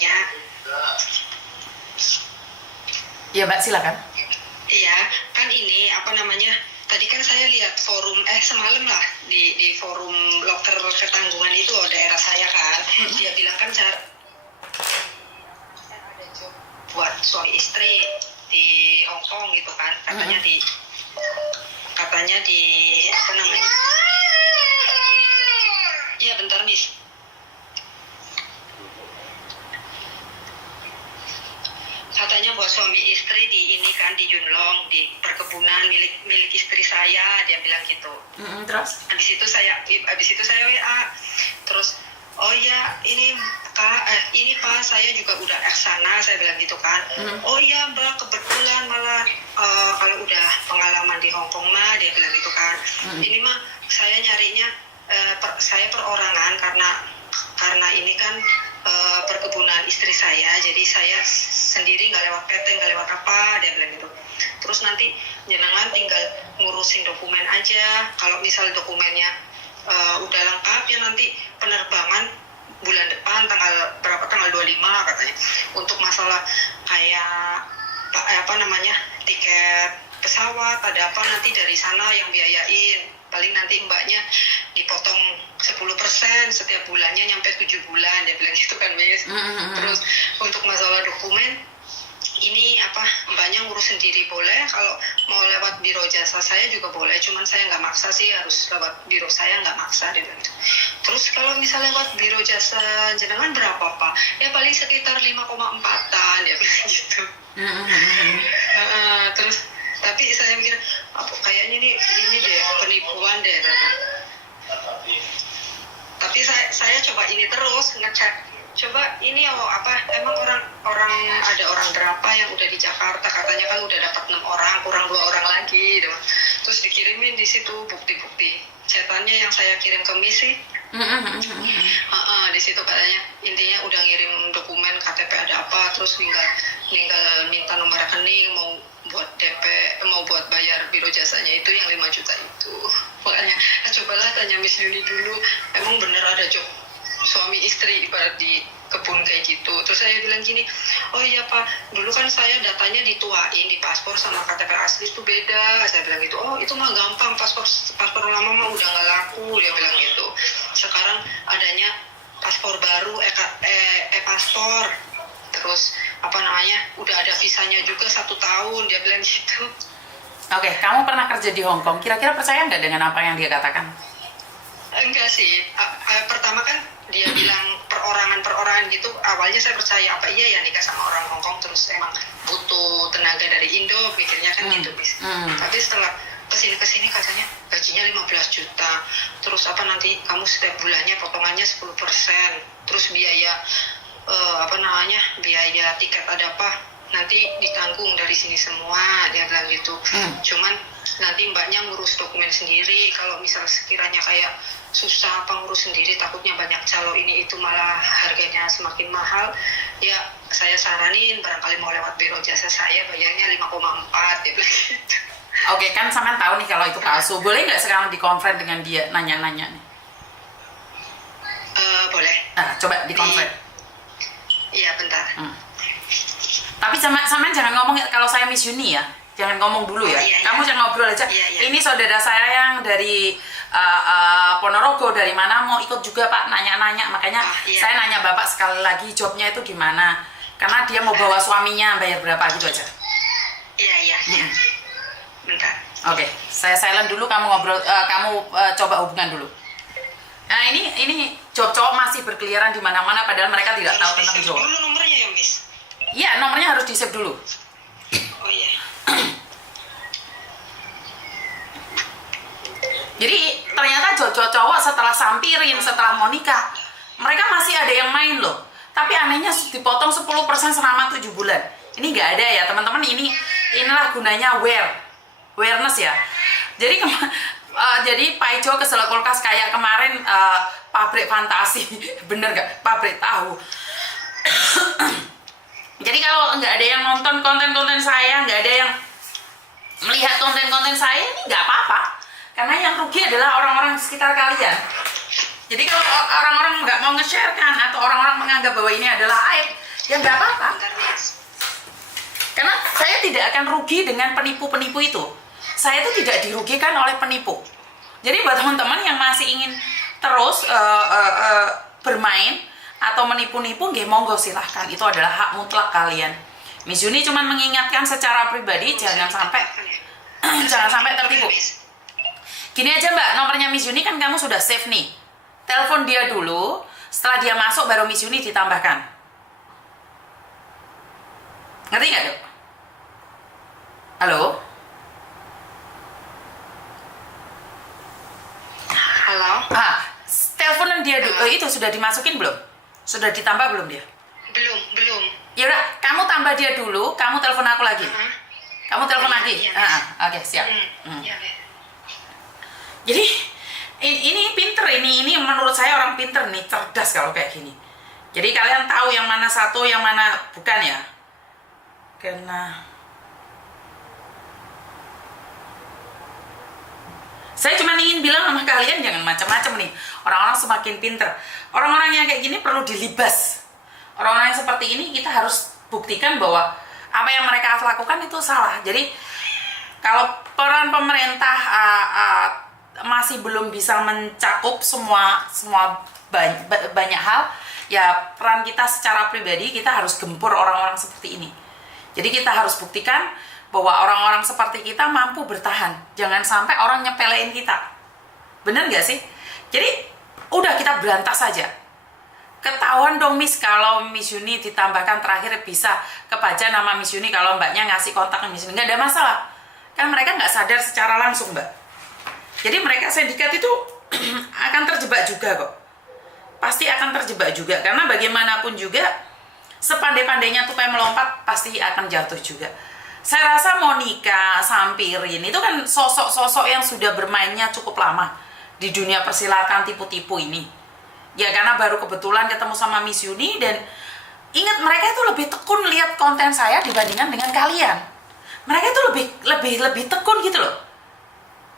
tanya. Iya Mbak, silakan. Iya, kan ini apa namanya? Tadi kan saya lihat forum semalam lah di forum loker ketanggungan itu daerah saya kan. Dia bilang kan ada job buat suami istri di Hong Kong gitu kan. Katanya di apa namanya? Iya bentar Miss. Katanya buat suami istri di ini kan di Yunlong, di perkebunan milik istri saya, dia bilang gitu. Terus? Habis itu saya WA. Terus oh ya ini Kak, ini Pak saya juga udah sana, saya bilang gitu kan. Oh iya Mbak, kebetulan malah kalau udah pengalaman di Hong Kong mah, dia bilang gitu kan. Ini mah saya nyarinya saya perorangan karena ini kan perkebunan istri saya, jadi saya sendiri nggak lewat PT, nggak lewat apa, dia bilang gitu. Terus nanti jenengan tinggal ngurusin dokumen aja. Kalau misal dokumennya udah lengkap ya nanti penerbangan bulan depan tanggal 25 katanya. Untuk masalah kayak apa namanya tiket pesawat ada apa nanti dari sana yang biayain. Paling nanti mbaknya dipotong 10% setiap bulannya nyampe 7 bulan, dia bilang gitu kan Miss. Terus untuk masalah dokumen ini apa mbaknya ngurus sendiri boleh, kalau mau lewat biro jasa saya juga boleh, cuman saya nggak maksa sih harus lewat biro saya, nggak maksa dia bilang gitu. Terus kalau misalnya lewat biro jasa jenengan berapa Pak? Ya paling sekitar 5,4-an, dia bilang gitu. Terus tapi saya mikir kayaknya ini deh penipuan deh. Tapi saya coba ini terus ngecek, coba ini emang orang ada orang berapa yang udah di Jakarta, katanya kan udah dapat 6 orang, kurang 2 orang lagi gitu. Terus dikirimin di situ bukti-bukti cetannya yang saya kirim ke misi. Di situ katanya intinya udah ngirim dokumen KTP ada apa, terus tinggal minta nomor rekening, mau buat DP, mau buat bayar biro jasanya itu yang 5 juta itu. Makanya cobalah tanya Miss Yuni dulu, emang bener ada job suami istri ibarat di kebun kayak gitu. Terus saya bilang gini, oh iya Pak, dulu kan saya datanya dituain di paspor sama KTP asli itu beda. Saya bilang gitu, oh itu mah gampang, paspor lama mah udah nggak laku, dia bilang gitu. Sekarang adanya paspor baru, paspor, terus apa namanya, udah ada visanya juga 1 tahun, dia bilang gitu. Oke, kamu pernah kerja di Hong Kong, kira-kira percaya nggak dengan apa yang dia katakan? Enggak sih, pertama kan dia bilang perorangan gitu, awalnya saya percaya apa iya ya nikah sama orang Hong Kong terus emang butuh tenaga dari Indo, pikirnya kan gitu Miss. Tapi setelah kesini katanya gajinya 15 juta, terus apa nanti kamu setiap bulannya potongannya 10%, terus biaya biaya tiket ada apa nanti ditanggung dari sini semua, dia bilang gitu. Cuman nanti mbaknya ngurus dokumen sendiri, kalau misal sekiranya kayak susah ngurus sendiri takutnya banyak calo ini itu malah harganya semakin mahal, ya saya saranin barangkali mau lewat biro jasa saya bayarnya 5,4, dia bilang gitu. Oke, kan sampean tahu nih kalau itu palsu, boleh nggak sekarang dikonfront dengan dia, nanya-nanya nih? Boleh. Coba dikonfront. Iya bentar. Tapi sampean jangan ngomong kalau saya Miss Yuni ya, jangan ngomong dulu ya. Iya. Kamu jangan ngobrol aja. Iya. Ini saudara saya yang dari Ponorogo, dari mana mau ikut juga Pak, nanya-nanya. Makanya saya nanya Bapak sekali lagi jobnya itu gimana, karena dia mau bawa suaminya, bayar berapa gitu aja. Iya. Bentar. Oke, saya silent dulu, kamu ngobrol, kamu coba hubungan dulu. Nah ini job cowok masih berkeliaran di mana-mana padahal mereka tidak tahu tentang job. Dulu nomornya ya Miss. Iya, nomornya harus di-save dulu. Oh iya. Jadi ternyata cowok setelah sampirin, setelah mau nikah, mereka masih ada yang main loh. Tapi anehnya dipotong 10% selama 7 bulan. Ini nggak ada ya teman-teman, inilah gunanya awareness ya. Jadi jadi Pak Ijo kesel kulkas kayak kemarin pabrik fantasi, bener nggak? Pabrik tahu. Jadi kalau nggak ada yang nonton konten-konten saya, nggak ada yang melihat konten-konten saya, ini nggak apa-apa. Karena yang rugi adalah orang-orang sekitar kalian. Jadi kalau orang-orang nggak mau nge-share kan, atau orang-orang menganggap bahwa ini adalah aib, Ya nggak apa-apa. Bentar, Miss. Karena saya tidak akan rugi dengan penipu-penipu itu. Saya itu tidak dirugikan oleh penipu. Jadi buat teman-teman yang masih ingin terus bermain atau menipu-nipu, nggih monggo silahkan. Itu adalah hak mutlak kalian. Miss Yuni cuma mengingatkan secara pribadi jangan sampai jangan sampai tertipu. Gini aja Mbak, nomornya Miss Yuni kan kamu sudah save nih. Telepon dia dulu, setelah dia masuk baru Miss Yuni ditambahkan. Ngerti nggak dok? Halo? Halo? Teleponan dia itu sudah dimasukin belum? Sudah ditambah belum dia? Belum. Ya udah, kamu tambah dia dulu, kamu telepon aku lagi. Kamu telepon lagi. Iya, Oke, siap. Iya, Miss. Jadi ini pinter, ini menurut saya orang pinter nih, cerdas kalau kayak gini. Jadi kalian tahu yang mana satu, yang mana bukan ya? Karena saya cuma ingin bilang sama kalian jangan macam-macam nih. Orang-orang semakin pinter. Orang-orang yang kayak gini perlu dilibas. Orang-orang yang seperti ini kita harus buktikan bahwa apa yang mereka lakukan itu salah. Jadi kalau peran pemerintah masih belum bisa mencakup semua banyak hal, ya peran kita secara pribadi kita harus gempur orang-orang seperti ini. Jadi kita harus buktikan bahwa orang-orang seperti kita mampu bertahan. Jangan sampai orang nyepelein kita. Bener gak sih? Jadi udah kita berantas saja. Ketahuan dong Miss kalau Miss Yuni ditambahkan terakhir bisa kebaca nama Miss Yuni kalau mbaknya ngasih kontak Miss Yuni. Nggak ada masalah. Kan mereka nggak sadar secara langsung mbak. Jadi mereka sindikat itu akan terjebak juga kok. Pasti akan terjebak juga. Karena bagaimanapun juga sepandai-pandainya tupai melompat pasti akan jatuh juga. Saya rasa Monica, Sampirin itu kan sosok-sosok yang sudah bermainnya cukup lama di dunia persilatan tipu-tipu ini. Ya karena baru kebetulan ketemu sama Miss Yuni dan ingat mereka itu lebih tekun lihat konten saya dibandingkan dengan kalian. Mereka itu lebih tekun gitu loh.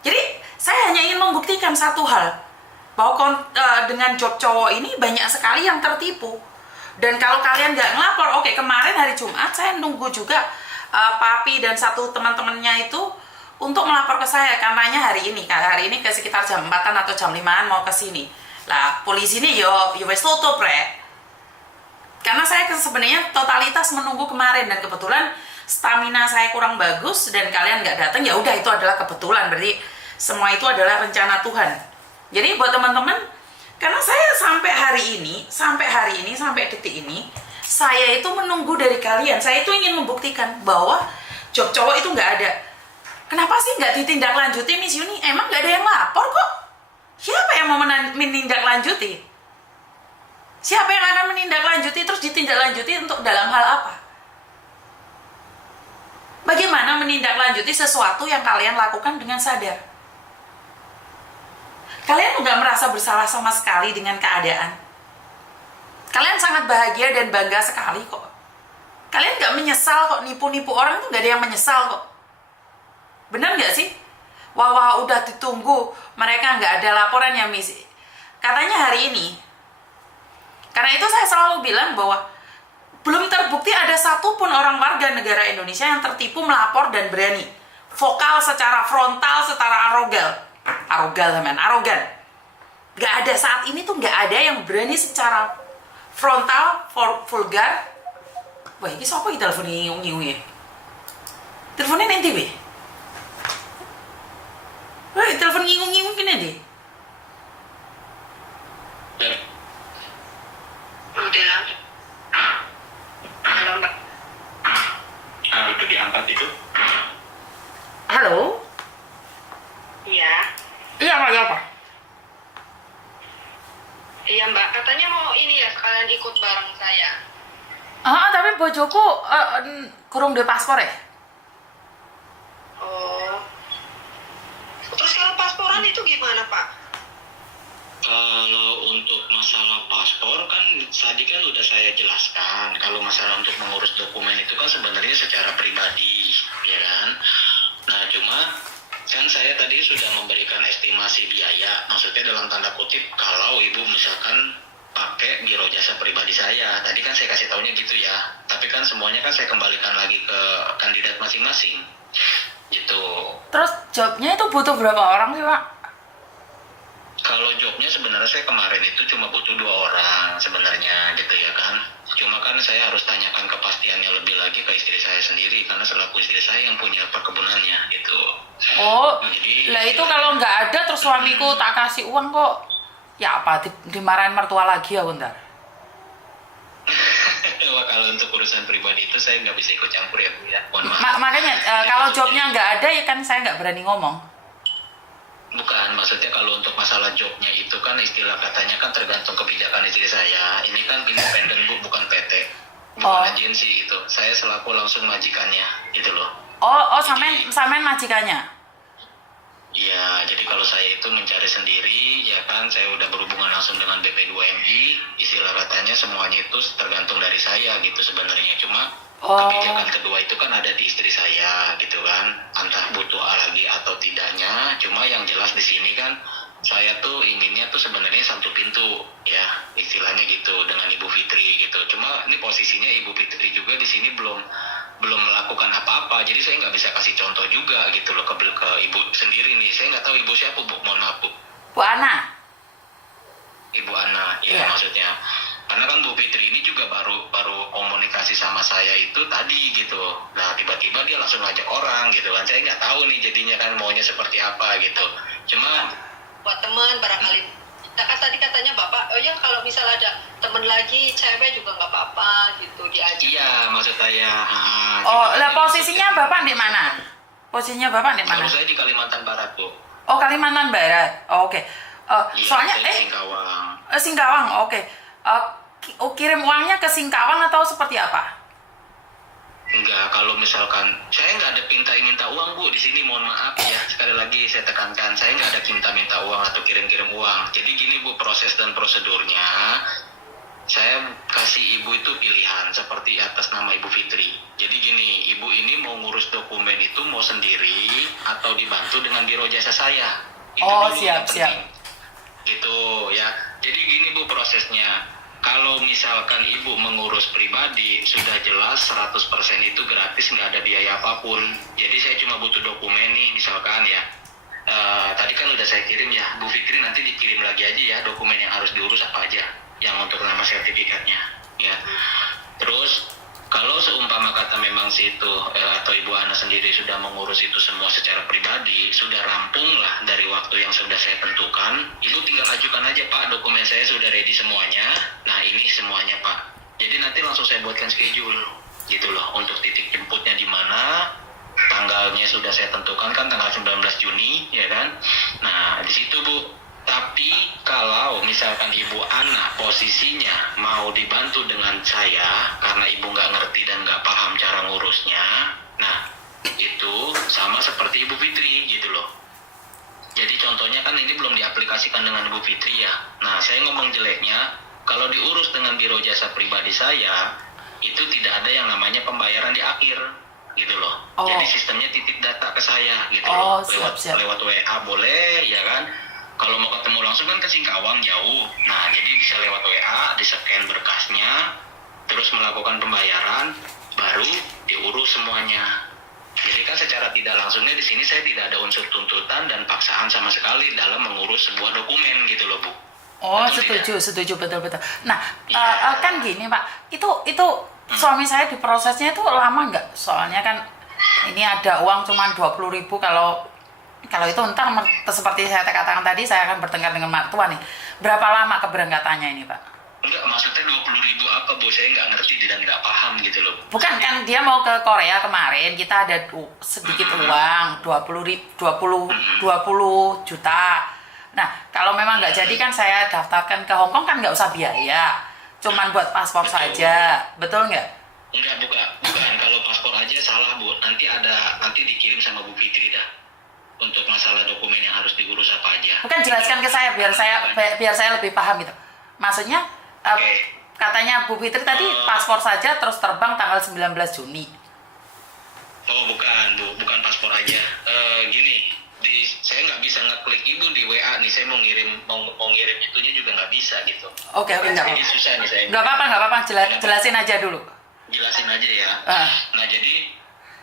Jadi saya hanya ingin membuktikan satu hal bahwa dengan job cowok ini banyak sekali yang tertipu. Dan kalau kalian nggak ngelapor, oke kemarin hari Jumat saya nunggu juga Papi dan satu teman-temannya itu untuk melapor ke saya karenanya hari ini ke sekitar jam 4-an atau jam 5-an mau ke sini. Lah polisi ini yo wes tutup karena saya sebenarnya totalitas menunggu kemarin dan kebetulan stamina saya kurang bagus dan kalian nggak datang, ya udah itu adalah kebetulan, berarti semua itu adalah rencana Tuhan. Jadi buat teman-teman, karena saya sampai detik ini saya itu menunggu dari kalian, saya itu ingin membuktikan bahwa job cowok itu nggak ada. Kenapa sih nggak ditindaklanjuti Miss Yuni? Emang nggak ada yang lapor kok? Siapa yang mau menindaklanjuti? Siapa yang akan menindaklanjuti terus ditindaklanjuti untuk dalam hal apa? Bagaimana menindaklanjuti sesuatu yang kalian lakukan dengan sadar? Kalian nggak merasa bersalah sama sekali dengan keadaan. Kalian sangat bahagia dan bangga sekali kok. Kalian nggak menyesal kok nipu-nipu orang itu, nggak ada yang menyesal kok. Benar nggak sih? Wah, udah ditunggu, mereka nggak ada laporan ya Miss. Katanya hari ini. Karena itu saya selalu bilang bahwa belum terbukti ada satupun orang warga negara Indonesia yang tertipu melapor dan berani. Vokal secara frontal, secara arogan. Nggak ada saat ini tuh nggak ada yang berani secara frontal, vulgar. Wah, ini siapa yang telepon ngiung-ngiung ya? Teleponnya nanti weh. Wah, telepon ngiung-ngiung gini deh. Udah. Halo, Mbak. Itu diangkat itu. Halo? Iya. Iya, apa? Iya, Mbak. Katanya mau ini ya, sekalian ikut bareng saya. Tapi bojoku kurung duwe paspor ya? Oh. Terus kalau pasporan itu gimana, Pak? Kalau untuk masalah paspor kan tadi kan udah saya jelaskan. Kalau masalah untuk mengurus dokumen itu kan sebenarnya secara pribadi, ya kan? Nah, cuma kan saya tadi sudah memberikan estimasi biaya, maksudnya dalam tanda kutip kalau ibu misalkan pakai biro jasa pribadi saya. Tadi kan saya kasih taunya gitu ya. Tapi kan semuanya kan saya kembalikan lagi ke kandidat masing-masing. Gitu. Terus jobnya itu butuh berapa orang sih, Pak? Kalau jobnya sebenarnya saya kemarin itu cuma butuh 2 orang sebenarnya gitu ya kan. Cuma kan saya harus tanyakan kepastiannya lebih lagi ke istri saya sendiri karena selaku istri saya yang punya perkebunannya gitu. Oh, Jadi, lah itu kalau nggak ada terus suamiku tak kasih uang kok. Ya apa, dimarahin mertua lagi ya, bentar. Wah, kalau untuk urusan pribadi itu saya nggak bisa ikut campur ya Bu ya. Mohon maaf. Makanya kalau jobnya nggak ada ya kan saya nggak berani ngomong. Bukan, maksudnya kalau untuk masalah jobnya itu kan istilah katanya kan tergantung kebijakan istri saya. Ini kan independen Bu, bukan PT, bukan agensi gitu. Saya selaku langsung majikannya gitu loh. Oh, sampean majikannya. Iya, jadi kalau saya itu mencari sendiri, ya kan saya udah berhubungan langsung dengan BP2MI, istilah katanya semuanya itu tergantung dari saya gitu sebenarnya. Cuma kebijakan kedua itu kan ada di istri saya gitu kan, entah butuh lagi atau tidaknya. Cuma yang jelas di sini kan saya tuh inginnya tuh sebenarnya satu pintu ya istilahnya gitu dengan Ibu Fitri gitu. Cuma ini posisinya Ibu Fitri juga di sini belum melakukan apa-apa, jadi saya nggak bisa kasih contoh juga gitu loh ke Ibu sendiri nih. Saya nggak tahu Ibu siapa Bu, mohon maaf Bu. Bu Ana. Ibu Ana, ya maksudnya. Karena kan Bu Fitri ini juga baru komunikasi sama saya itu tadi gitu. Nah tiba-tiba dia langsung ngajak orang gitu kan. Saya nggak tahu nih jadinya kan maunya seperti apa gitu. Cuma buat teman barangkali. Nah kan tadi katanya Bapak, oh ya kalau misal ada teman lagi cewek juga nggak apa-apa gitu diajak. iya maksud saya. Lah posisinya Bapak di mana? Posisinya Bapak di mana? Kalau saya di Kalimantan Barat Bu. Oh, Kalimantan Barat. Oh, oke. Iya, Soalnya saya di Singkawang. Singkawang. Oke. Kirim uangnya ke Singkawang atau seperti apa? Enggak, kalau misalkan saya nggak ada minta uang Bu di sini, mohon maaf ya, sekali lagi saya tekankan, saya nggak ada minta uang atau kirim uang. Jadi gini Bu, proses dan prosedurnya saya kasih Ibu itu pilihan seperti atas nama Ibu Fitri. Jadi gini, Ibu ini mau ngurus dokumen itu mau sendiri atau dibantu dengan biro jasa saya. Itu dulu yang penting. Gitu ya. Jadi gini Bu prosesnya. Kalau misalkan Ibu mengurus pribadi, sudah jelas 100% itu gratis, nggak ada biaya apapun. Jadi saya cuma butuh dokumen nih, misalkan ya. Tadi kan udah saya kirim ya, Bu Fitri nanti dikirim lagi aja ya dokumen yang harus diurus apa aja, yang untuk nama sertifikatnya. Ya. Terus kalau seumpama kata memang situ atau Ibu Ana sendiri sudah mengurus itu semua secara pribadi, sudah rampung lah dari waktu yang sudah saya tentukan, Ibu tinggal ajukan aja Pak, dokumen saya sudah ready semuanya. Nah ini semuanya Pak. Jadi nanti langsung saya buatkan schedule gitu loh untuk titik jemputnya di mana, tanggalnya sudah saya tentukan kan tanggal 19 Juni ya kan. Nah di situ Bu. Tapi kalau misalkan Ibu Ana posisinya mau dibantu dengan saya karena Ibu nggak ngerti dan nggak paham cara ngurusnya, nah itu sama seperti Ibu Fitri gitu loh. Jadi contohnya kan ini belum diaplikasikan dengan Ibu Fitri ya. Nah saya ngomong jeleknya, kalau diurus dengan biro jasa pribadi saya, itu tidak ada yang namanya pembayaran di akhir gitu loh. Jadi sistemnya titip data ke saya gitu loh. Lewat WA boleh ya kan. Kalau mau ketemu langsung kan ke Singkawang jauh. Nah, jadi bisa lewat WA, di-scan berkasnya, terus melakukan pembayaran, baru diurus semuanya. Jadi kan secara tidak langsungnya di sini saya tidak ada unsur tuntutan dan paksaan sama sekali dalam mengurus sebuah dokumen gitu loh, Bu. Oh, setuju betul. Nah, kan gini, Pak. Itu suami saya di prosesnya itu lama nggak? Soalnya kan ini ada uang cuma 20.000 kalau itu ntar seperti saya katakan tadi saya akan bertengkar dengan mertua nih. Berapa lama keberangkatannya ini Pak? Enggak, maksudnya 20.000 apa Bu? Saya nggak ngerti dan nggak paham gitu loh. Bukan kan dia mau ke Korea kemarin, kita ada sedikit uang 20 juta. Nah kalau memang nggak jadi kan saya daftarkan ke Hong Kong kan nggak usah biaya, cuman buat paspor saja, betul nggak? Enggak, bukan. Kalau paspor aja salah Bu. Nanti dikirim sama Bu Fitri dah. Untuk masalah dokumen yang harus diurus apa aja. Bukan, jelaskan ke saya biar saya lebih paham gitu. Maksudnya katanya Bu Fitri tadi paspor saja terus terbang tanggal 19 Juni. Oh bukan Bu, bukan paspor aja. Gini, saya saya nggak bisa ngeklik ibu di WA nih, saya mau ngirim itunya juga nggak bisa gitu. Oke, nggak Jadi apa-apa. susah nih saya. Nggak apa-apa. Jelasin aja dulu. Jelasin aja ya. Nah jadi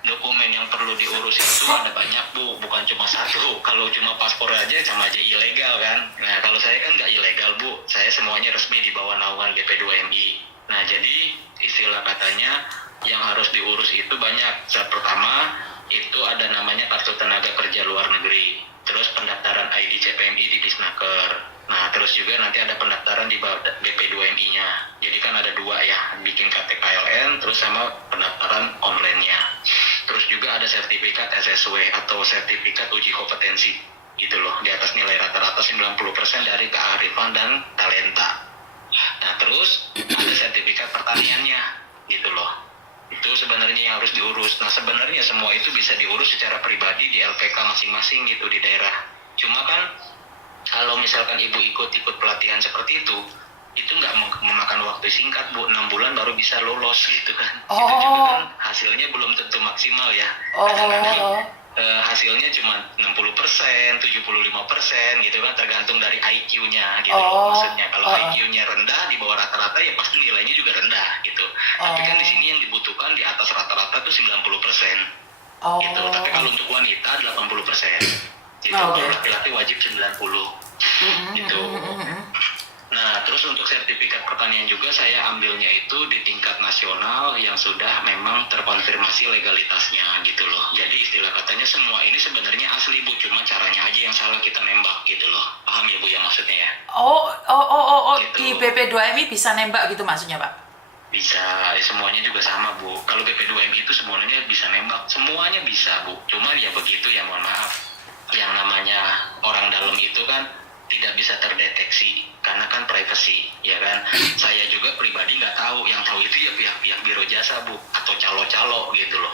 dokumen yang perlu diurus itu ada banyak Bu, bukan cuma satu. Kalau cuma paspor aja sama aja ilegal kan. Nah kalau saya kan nggak ilegal Bu, saya semuanya resmi di bawah naungan BP2MI. Nah jadi istilah katanya yang harus diurus itu banyak. Pertama itu ada namanya kartu tenaga kerja luar negeri, terus pendaftaran ID CPMI di Disnaker. Nah terus juga nanti ada pendaftaran di BP2MI-nya. Jadi kan ada dua ya, bikin KTKLN terus sama pendaftaran online-nya. Terus juga ada sertifikat SSW atau sertifikat uji kompetensi gitu loh, di atas nilai rata-rata 90% dari kearifan dan talenta. Nah terus ada sertifikat pertaniannya gitu loh. Itu sebenarnya yang harus diurus. Nah sebenarnya semua itu bisa diurus secara pribadi di LPK masing-masing gitu di daerah. Cuma kan kalau misalkan ibu ikut pelatihan seperti itu nggak memakan waktu singkat Bu, 6 bulan baru bisa lolos gitu kan. Itu juga kan hasilnya belum tentu maksimal ya. Kadang-kadang hasilnya cuma 60%, 75% gitu kan, tergantung dari IQ-nya gitu. Maksudnya kalau IQ-nya rendah di bawah rata-rata ya pasti nilainya juga rendah gitu. Tapi kan di sini yang dibutuhkan di atas rata-rata tuh 90%. Gitu. Tapi kalau untuk wanita 80%. Gitu. Kalau laki-laki wajib 90. Gitu. Nah, terus untuk sertifikat pertanian juga saya ambilnya itu di tingkat nasional yang sudah memang terkonfirmasi legalitasnya gitu loh. Jadi istilah katanya semua ini sebenarnya asli Bu, cuma caranya aja yang salah kita nembak gitu loh. Paham ya Bu ya maksudnya ya? Gitu. Di BP2MI bisa nembak gitu maksudnya Pak? Bisa, semuanya juga sama Bu. Kalau BP2MI itu semuanya bisa nembak, semuanya bisa Bu. Cuma ya begitu ya, mohon maaf. Yang namanya orang dalam itu kan tidak bisa terdeteksi karena kan privacy ya kan. Saya juga pribadi nggak tahu, yang tahu itu ya pihak-pihak biro jasa Bu, atau calo-calo gitu loh.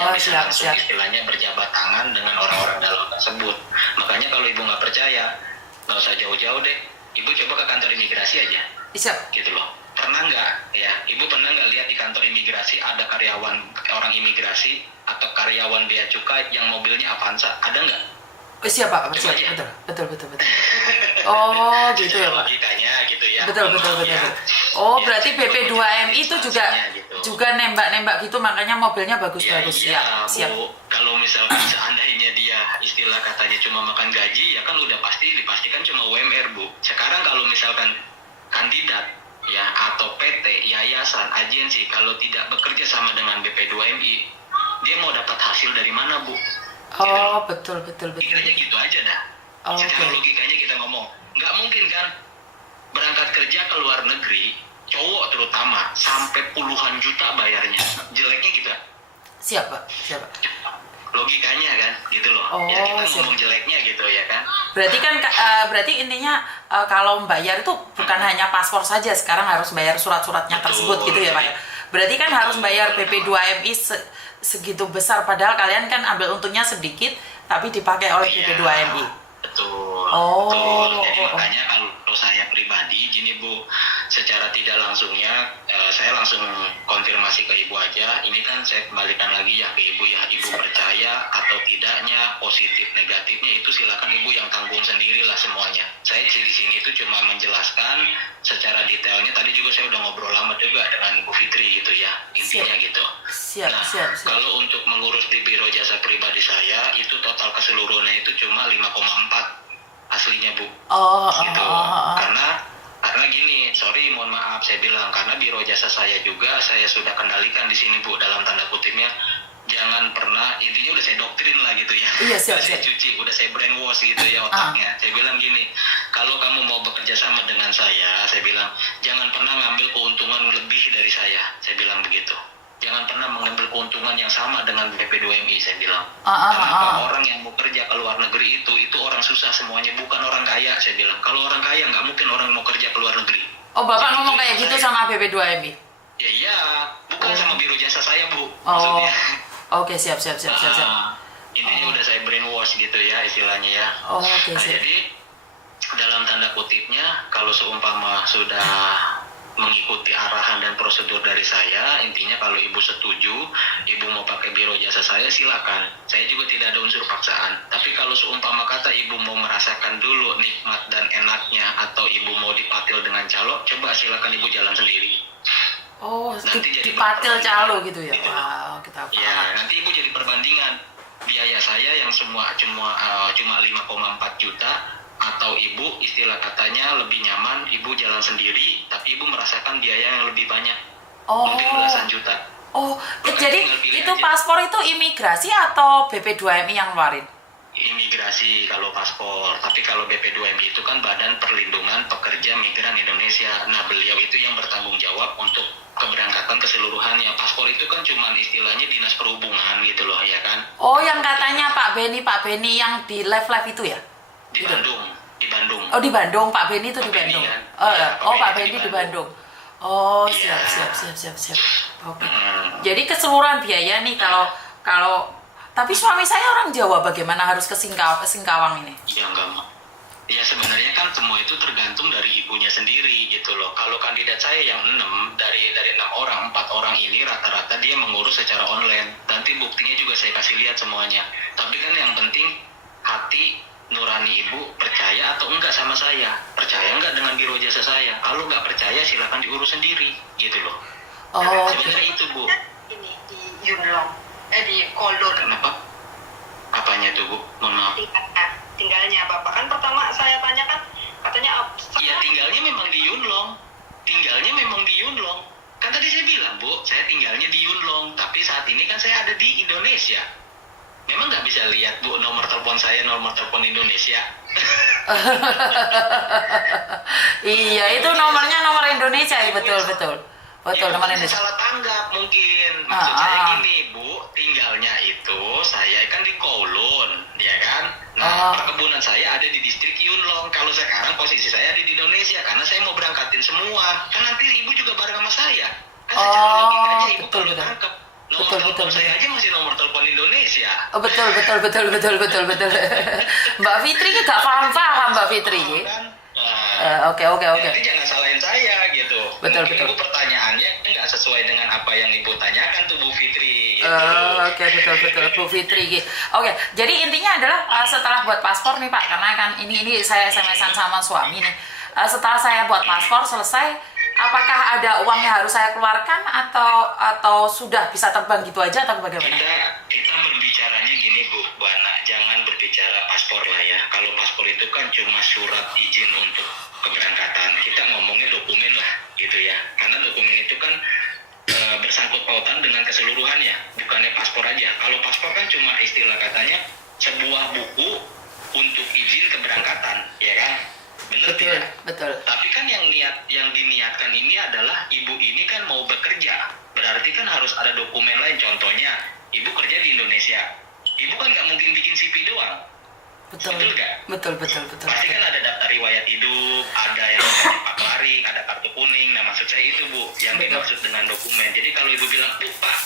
Yang bisa langsung istilahnya berjabat tangan dengan orang-orang dalam tersebut. Makanya kalau ibu nggak percaya, nggak usah jauh-jauh deh, ibu coba ke kantor imigrasi aja. Bisa gitu loh. Pernah nggak ya, ibu pernah nggak lihat di kantor imigrasi ada karyawan orang imigrasi atau karyawan bea cukai yang mobilnya Avanza, ada nggak? Siapa? Betul. Gitu ya Pak. Logikanya gitu ya. Betul. Ya. Berarti BP2MI itu juga nembak-nembak gitu, makanya mobilnya bagus-bagus. Iya, siap. Bu, kalau misalkan seandainya dia istilah katanya cuma makan gaji, ya kan udah dipastikan cuma UMR Bu. Sekarang kalau misalkan kandidat ya atau PT, yayasan, agensi kalau tidak bekerja sama dengan BP2MI, dia mau dapat hasil dari mana Bu? Betul. Logikanya gitu aja dah. Secara logikanya kita ngomong, nggak mungkin kan berangkat kerja ke luar negeri, cowok terutama, sampai puluhan juta bayarnya. Jeleknya gitu. Siapa? Logikanya kan, gitu loh. Ya kita ngomong jeleknya gitu ya kan. Berarti intinya kalau membayar itu bukan hanya paspor saja, sekarang harus bayar surat-suratnya tersebut gitu ya Pak. Berarti kan harus bayar BP2MI segitu besar, padahal kalian kan ambil untungnya sedikit tapi dipakai oleh BP2MI. Betul. Jadi makanya kalau saya pribadi gini Bu, secara tidak langsungnya saya langsung konfirmasi ke ibu aja. Ini kan saya kembalikan lagi ya ke ibu ya. Ibu percaya atau tidaknya, positif negatifnya itu silakan ibu yang tanggung sendirilah semuanya. Saya di sini itu cuma menjelaskan secara detailnya. Tadi juga saya udah ngobrol lama juga dengan Bu Fitri gitu ya, intinya gitu. Siap. Kalau untuk mengurus di biro jasa pribadi saya itu total keseluruhannya itu cuma 5,4 aslinya Bu. Gitu. Karena gini, sorry mohon maaf saya bilang, karena biro jasa saya juga saya sudah kendalikan di sini Bu, dalam tanda kutipnya jangan pernah, intinya udah saya doktrin lah gitu ya. Iya, siap. Saya cuci, udah saya brainwash gitu ya otaknya. Saya bilang gini, kalau kamu mau bekerja sama dengan saya bilang jangan pernah ngambil keuntungan lebih dari saya bilang begitu. Jangan pernah mengambil keuntungan yang sama dengan BP2MI, saya bilang. Karena orang yang mau kerja ke luar negeri itu orang susah semuanya, bukan orang kaya, saya bilang. Kalau orang kaya nggak mungkin orang mau kerja ke luar negeri. Bapak ngomong kayak gitu sama BP2MI? Ya iya, bukan sama biro jasa saya Bu. Maksudnya. Oke, siap. Intinya udah saya brainwash gitu ya istilahnya ya. Siap. Jadi dalam tanda kutipnya, kalau seumpama sudah mengikuti arahan dan prosedur dari saya. Intinya kalau ibu setuju, ibu mau pakai biro jasa saya, silakan. Saya juga tidak ada unsur paksaan. Tapi kalau seumpama kata ibu mau merasakan dulu nikmat dan enaknya, atau ibu mau dipatil dengan calo, coba silakan ibu jalan sendiri. Oh, Nanti jadi dipatil calo perbandingan, gitu ya. gitu. Wow, kita Ya, paham. nanti ibu jadi perbandingan biaya saya yang cuma 5,4 juta, atau ibu istilah katanya lebih nyaman ibu jalan sendiri tapi ibu merasakan biaya yang lebih banyak, Oh. mungkin belasan juta. Oh, Makanya jadi tinggal pilih itu aja. paspor itu imigrasi atau BP2MI yang ngeluarin? Imigrasi kalau paspor, tapi kalau BP2MI itu kan Badan Perlindungan Pekerja Migran Indonesia. Nah, beliau itu yang bertanggung jawab untuk keberangkatan keseluruhannya. Paspor itu kan cuma istilahnya dinas perhubungan gitu loh, ya kan? Oh, yang katanya Pak Beni yang di live itu ya? Di Gitu. Bandung. Oh, di Bandung, Pak Beni itu di Pak Beni, Bandung. kan? Oh, Iya, oh, Pak Beni Beni di di Bandung. Oh, Iya. siap. Oke. Hmm. Jadi keseluruhan biaya nih kalau tapi suami saya orang Jawa, bagaimana harus ke Singkawang ini? Ya enggak, Mak. Ya sebenarnya kan semua itu tergantung dari ibunya sendiri gitu loh. Kalau kandidat saya yang 6, dari 6 orang, 4 orang ini rata-rata dia mengurus secara online. Nanti buktinya juga saya kasih lihat semuanya. Tapi kan yang penting hati nurani ibu percaya atau enggak sama saya. Percaya enggak dengan biro jasa saya? Kalau enggak percaya silakan diurus sendiri gitu loh. Oh, oke. Sebenarnya itu, Bu. Ini di Yunlong, di Kolon. Kenapa? Apanya tuh, Bu? Mohon maaf. Tinggalnya Bapak kan pertama saya tanya kan katanya Iya, tinggalnya memang di Yunlong. Kan tadi saya bilang, Bu, saya tinggalnya di Yunlong. Tapi saat ini kan saya ada di Indonesia. Memang nggak bisa lihat, Bu, nomor telepon saya, nomor telepon Indonesia. Iya, itu nomornya nomor Indonesia ya, betul. Betul, Ya, nomor mungkin Indonesia. salah tanggap mungkin. Maksud saya gini, Bu, tinggalnya itu saya kan di Kowloon, ya kan? Nah, perkebunan saya ada di distrik Yunlong. Kalau sekarang posisi saya ada di Indonesia karena saya mau berangkatin semua. Kan nanti ibu juga bareng sama saya. Kan secara logikanya ibu betul. kalau tangkap. Nomor Betul. telepon saya aja masih nomor telepon Indonesia. Oh, betul. Mbak Fitri ki gak paham Mbak Fitri ki. Kan? Nah, Oke. jadi jangan salahin saya gitu. Betul. Mungkin ibu pertanyaannya nggak sesuai dengan apa yang ibu tanyakan tuh, Bu Fitri. Gitu. Oke, betul Bu Fitri ki. Oke, jadi intinya adalah setelah buat paspor nih Pak, karena kan ini saya SMS-an sama suami nih. Setelah saya buat paspor selesai, apakah ada uang yang harus saya keluarkan atau sudah bisa terbang gitu aja atau bagaimana? Kita berbicaranya gini, Bu Ana, jangan berbicara paspor lah ya. Kalau paspor itu kan cuma surat izin untuk keberangkatan. Kita ngomongnya dokumen lah gitu ya. Karena dokumen itu kan bersangkut pautan dengan keseluruhannya, bukannya paspor aja. Kalau paspor kan cuma istilah katanya sebuah buku untuk izin keberangkatan, ya kan? Bener tidak? Betul. Tapi kan yang diniatkan ini adalah ibu ini kan mau bekerja, berarti kan harus ada dokumen lain. Contohnya, ibu kerja di Indonesia, ibu kan nggak mungkin bikin CV doang. Betul nggak? Betul. Pasti kan ada daftar riwayat hidup, ada yang paklaring, ada kartu kuning. Nah, maksud saya itu, Bu, yang dimaksud dengan dokumen. Jadi kalau ibu bilang, Bu, Pak,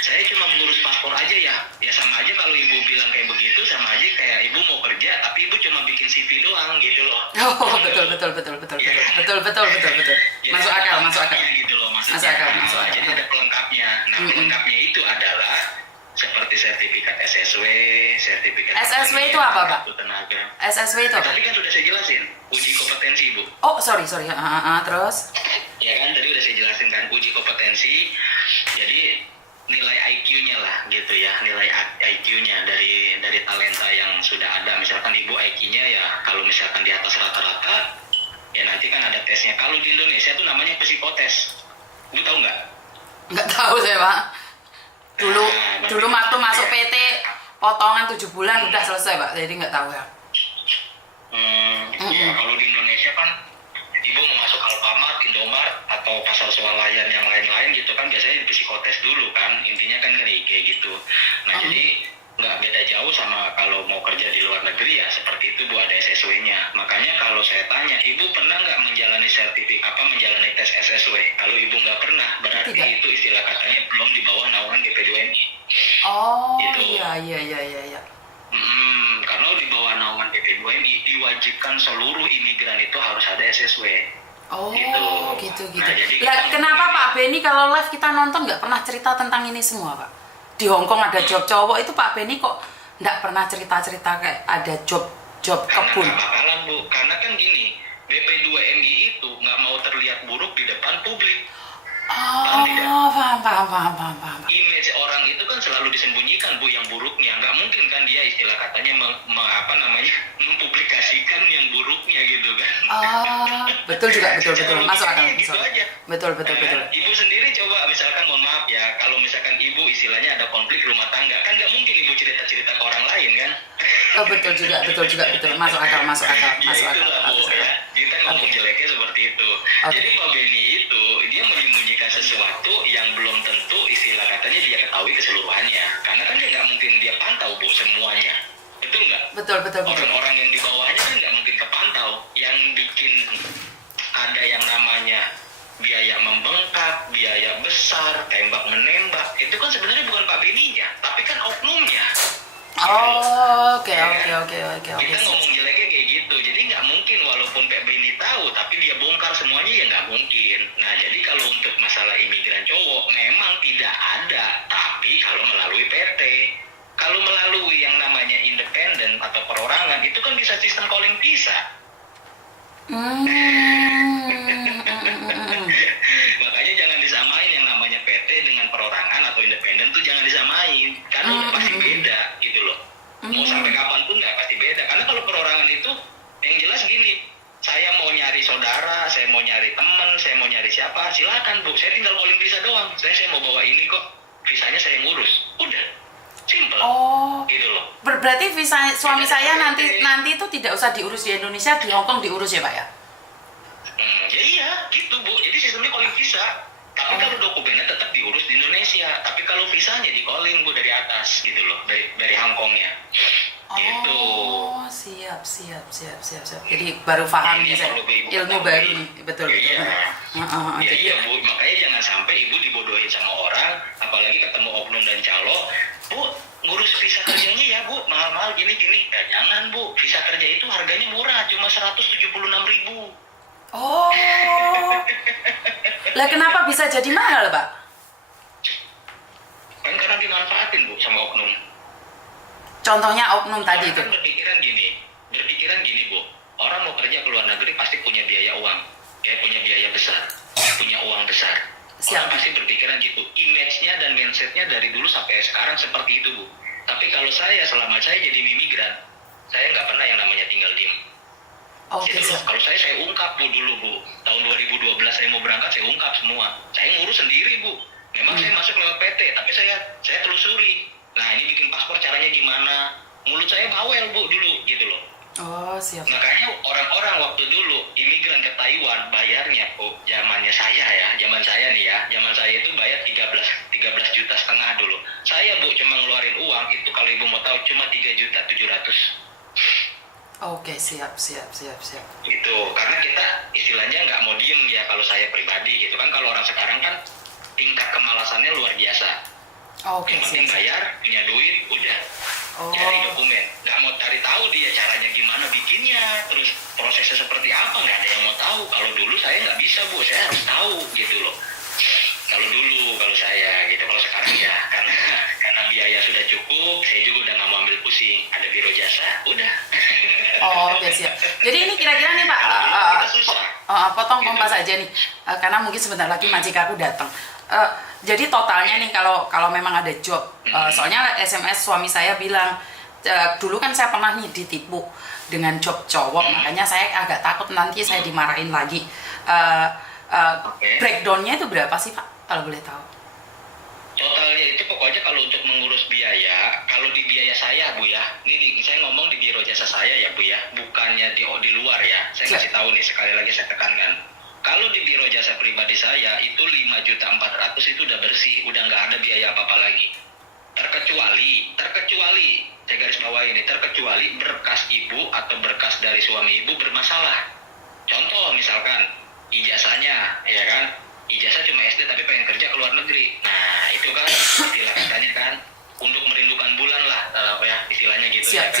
saya cuma mengurus paspor aja ya sama aja. Kalau ibu bilang kayak begitu, sama aja kayak ibu mau kerja tapi ibu cuma bikin CV doang gitu loh. Oh, betul. Jadi Masuk akal. Gitu loh maksudnya. Masuk akal. Jadi ada pelengkapnya. Nah, pelengkapnya itu adalah seperti sertifikat SSW, sertifikat SSW itu apa, Pak? Tenaga. SSW itu apa? Tadi kan sudah saya jelasin, uji kompetensi, Bu. Oh, sorry. Terus? Ya kan, tadi udah saya jelasin kan, uji kompetensi. Jadi nilai IQ-nya lah gitu ya, nilai IQ-nya dari talenta yang sudah ada. Misalkan ibu IQ-nya ya kalau misalkan di atas rata-rata, ya nanti kan ada tesnya. Kalau di Indonesia tuh namanya psikotes. Ibu tahu nggak? Nggak tahu saya, Pak. Dulu waktu masuk PT potongan 7 bulan udah selesai, Pak. Jadi nggak tahu ya. Ya kalau di Indonesia kan ibu mau masuk Alfamart, Indomart atau pasar swalayan yang lain-lain gitu kan biasanya di psikotes dulu kan, intinya kan kayak gitu. Nah jadi nggak beda jauh sama kalau mau kerja di luar negeri ya seperti itu, Bu, ada SSW-nya. Makanya kalau saya tanya, ibu pernah nggak menjalani menjalani tes SSW? Kalau ibu nggak pernah, berarti Tidak. itu istilah katanya belum di bawah naungan BP2MI. Oh, Gitu. iya. Karena di bawah naungan BP2MI diwajibkan seluruh imigran itu harus ada SSW. Oh, gitu. Nah, jadi Lah, kita kenapa ngomongin- Pak Beni kalau live kita nonton nggak pernah cerita tentang ini semua, Pak? Di Hong Kong ada job cowok, itu Pak Beni kok nggak pernah cerita-cerita kayak ada job Karena kebun? nggak bakalan Bu, karena kan gini, BP2MI itu nggak mau terlihat buruk di depan publik. Oh, paham. Image orang itu kan selalu disembunyikan Bu yang buruknya. Nggak mungkin kan dia istilah katanya mempublikasikan yang buruknya gitu kan. Oh, betul juga, betul. Secara Masuk akal. logikanya gitu aja. Betul. Ibu sendiri coba misalkan mohon maaf ya, kalau misalkan ibu istilahnya ada konflik rumah tangga, kan nggak mungkin ibu cerita-cerita ke orang lain kan. Oh, betul juga. Masuk akal. Ya itulah Bu ya. Kita ngomong jeleknya seperti itu. Oke. Jadi Pak Beni itu dia menyembunyikan sesuatu yang belum tentu istilah katanya dia ketahui keseluruhannya. Karena kan dia nggak mungkin dia pantau Bu semuanya. Betul nggak? Betul. Orang-orang yang di bawahnya kan nggak mungkin kepantau. Yang bikin ada yang namanya biaya membengkak, biaya besar, tembak menembak, itu kan sebenarnya bukan Pak Beninya, tapi kan oknumnya. Oh, oke. Kita ngomong jeleknya kayak gitu, jadi nggak mungkin walaupun Pak Beni tahu, tapi dia bongkar semuanya ya nggak mungkin. Nah jadi kalau untuk masalah imigran cowok memang tidak ada, tapi kalau melalui PT. Kalau melalui yang namanya independen atau perorangan itu kan bisa sistem calling visa. Makanya jangan disamain yang namanya PT dengan perorangan atau independen tuh jangan disamain, karena udah pasti beda gitu loh. Mau sampai kapanpun nggak pasti beda, karena kalau perorangan itu yang jelas gini, saya mau nyari saudara, saya mau nyari teman, saya mau nyari siapa, silakan Bu, saya tinggal calling visa doang, saya mau bawa ini kok, visanya saya ngurus, udah simple. Oh, Gitu loh. berarti visa suami saya nanti itu tidak usah diurus di Indonesia, di Hong Kong diurus ya, Pak ya? Ya iya, gitu Bu. Jadi sistemnya calling visa. Tapi kalau dokumennya tetap diurus di Indonesia. Tapi kalau visanya di calling Bu dari atas gitu loh, dari Hong Kongnya. Gitu. Oh, siap. Jadi baru paham Ini nih yang saya. perlu Ibu Ilmu ketahui. baru nih, betul. Iya. Ya Jadi iya Bu, makanya jangan sampai Ibu dibodohin sama orang, apalagi ketemu oknum dan calo. Bu, ngurus visa kerjanya ya Bu, mahal-mahal gini. Ya jangan Bu, visa kerja itu harganya murah, cuma 176.000. Oh, lah kenapa bisa jadi mahal, Pak? Kan karena dimanfaatin Bu sama oknum. Contohnya oknum tadi itu. Orang kan berpikiran gini Bu, orang mau kerja ke luar negeri pasti punya biaya uang, ya punya biaya besar, punya uang besar. Siap. Orang pasti berpikiran gitu, image-nya dan mindset-nya dari dulu sampai sekarang seperti itu Bu. Tapi kalau selama saya jadi imigran, saya nggak pernah yang namanya tinggal diem. Oke, Gitu loh. siap. Kalau saya ungkap Bu dulu Bu, tahun 2012 saya mau berangkat saya ungkap semua, saya ngurus sendiri Bu. Memang saya masuk lewat PT, tapi saya telusuri. Nah ini bikin paspor caranya gimana? Mulut saya bawel Bu dulu gitu loh. Oh, siap. Makanya orang-orang waktu dulu imigran ke Taiwan bayarnya Bu, zaman saya nih ya, zaman saya itu bayar 13 juta setengah dulu. Saya Bu cuma ngeluarin uang itu kalau Ibu mau tahu cuma 3.700.000. Oke, siap. Gitu, karena kita istilahnya nggak mau diem ya kalau saya pribadi gitu kan. Kalau orang sekarang kan tingkat kemalasannya luar biasa. Oke, Yang penting siap. bayar, punya duit, udah Oh, cari dokumen. Nggak mau cari tahu dia caranya gimana bikinnya, terus prosesnya seperti apa, nggak ada yang mau tahu. Kalau dulu saya nggak bisa Bu, saya harus tahu gitu loh. Kalau saya gitu, kalau sekarang ya karena biaya sudah cukup, saya juga udah nggak mau ambil pusing. Ada biro jasa, udah. oh, oke, siap. Jadi ini kira-kira nih Pak, Kita susah. potong kompas aja nih, karena mungkin sebentar lagi majikanku datang. Jadi totalnya nih kalau memang ada job, soalnya SMS suami saya bilang dulu kan saya pernah nih ditipu dengan job cowok, makanya saya agak takut nanti saya dimarahin lagi. Breakdownnya itu berapa sih Pak, kalau boleh tahu? Totalnya itu pokoknya kalau untuk mengurus biaya, kalau di biaya saya Bu ya, ini saya ngomong di biro jasa saya ya Bu ya, bukannya di luar ya. Saya kasih tahu nih, sekali lagi saya tekankan. Kalau di biro jasa pribadi saya itu 5.400.000 itu udah bersih, udah nggak ada biaya apa-apa lagi. Terkecuali, saya garis bawah ini, terkecuali berkas ibu atau berkas dari suami ibu bermasalah. Contoh misalkan ijazahnya, ya kan? Ijazah cuma SD tapi pengen kerja ke luar negeri. Nah itu kan istilah katanya kan untuk merindukan bulan lah, ya istilahnya gitu. Siap.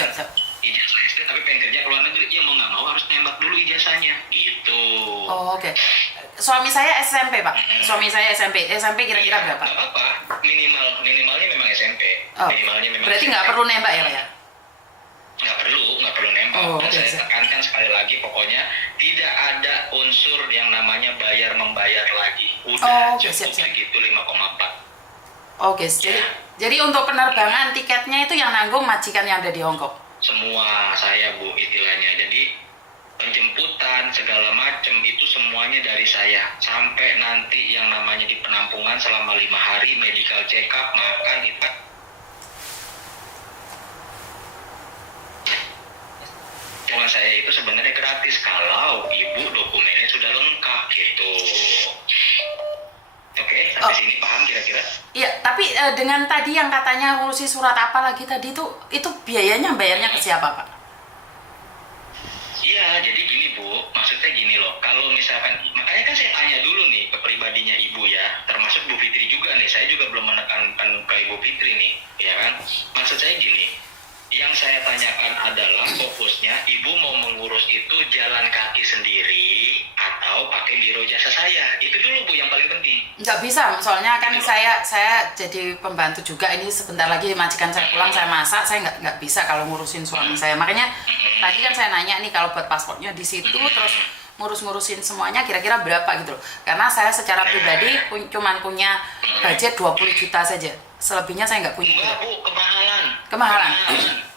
Ijazah SD tapi pengen kerja ke luar negeri, ya mau nggak mau harus nembak dulu ijazahnya gitu. Oh, Oh, oke. Suami saya SMP, Pak. Suami saya SMP. SMP kira-kira Iya, berapa? nggak apa-apa. Minimalnya memang SMP. Oh, Minimalnya memang berarti SMP. nggak perlu nembak ya, Pak ya? Nggak perlu nembak. Oh, Dan oke, saya siap. tekankan sekali lagi, pokoknya tidak ada unsur yang namanya bayar membayar lagi. Udah Oh, oke, cukup siap. segitu 5,4. Oke, jadi untuk penerbangan tiketnya itu yang nanggung majikan yang ada di Hong Kong. Semua saya, Bu, istilahnya. Jadi penjemputan segala macam itu semuanya dari saya, sampai nanti yang namanya di penampungan selama 5 hari, medical check up, makan itu dengan saya itu sebenarnya gratis kalau ibu dokumennya sudah lengkap gitu. Oke, sampai sini paham kira-kira? Iya, tapi dengan tadi yang katanya ngurusi surat apa lagi tadi itu biayanya bayarnya ke siapa, Pak? Iya, jadi gini Bu, maksudnya gini loh, kalau misalkan, makanya kan saya tanya dulu nih ke pribadinya Ibu ya, termasuk Bu Fitri juga nih, saya juga belum menekankan ke Ibu Fitri nih, ya kan? Maksud saya gini, yang saya tanyakan adalah fokusnya Ibu mau mengurus itu jalan kaki sendiri atau pakai biro jasa saya, itu dulu Bu yang paling penting. Nggak bisa, soalnya kan saya jadi pembantu juga, ini sebentar lagi majikan saya pulang, saya masak, saya nggak bisa kalau ngurusin suami saya. Makanya tadi kan saya nanya nih kalau buat paspornya di situ, terus ngurusin semuanya kira-kira berapa gitu loh. Karena saya secara pribadi cuman punya budget 20 juta saja, selebihnya saya nggak punya. Enggak Bu, kemahalan. Kemahalan.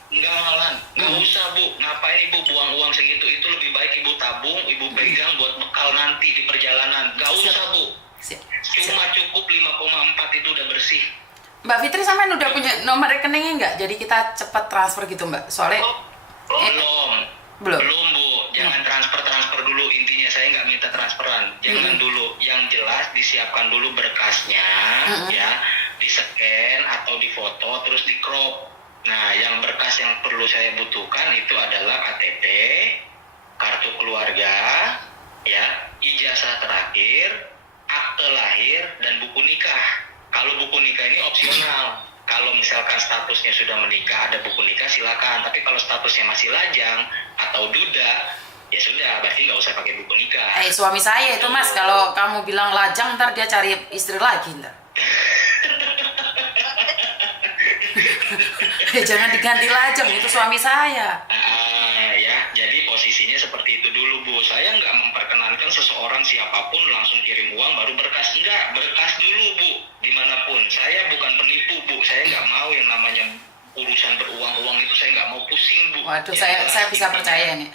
Enggak mahalan, nggak usah Bu. Ngapain Ibu buang uang segitu? Itu lebih baik Ibu tabung, Ibu pegang buat bekal nanti di perjalanan. Nggak usah Bu. Siap. Cuma cukup 5,4 itu udah bersih. Mbak Fitri sampean udah punya nomor rekeningnya nggak? Jadi kita cepat transfer gitu Mbak, soalnya belum. Belum Bu. Jangan transfer dulu. Intinya saya nggak minta transferan. Jangan dulu. Yang jelas disiapkan dulu berkasnya, ya, di scan atau di foto terus di crop. Nah, yang berkas yang perlu saya butuhkan itu adalah KTP, kartu keluarga, ya, ijazah terakhir, akte lahir, dan buku nikah. Kalau buku nikah ini opsional. Kalau misalkan statusnya sudah menikah, ada buku nikah silakan. Tapi kalau statusnya masih lajang atau duda, ya sudah, berarti nggak usah pakai buku nikah. Suami saya itu Mas, kalau kamu bilang lajang ntar dia cari istri lagi ntar. Jangan diganti lajang, itu suami saya. Ya, jadi posisinya seperti itu dulu Bu. Saya nggak memperkenankan seseorang siapapun langsung kirim uang baru berkas. Enggak, berkas dulu Bu, dimanapun. Saya bukan penipu Bu, saya nggak mau yang namanya urusan beruang-uang itu, saya nggak mau pusing Bu. Waduh, Ya, saya bisa percaya nih.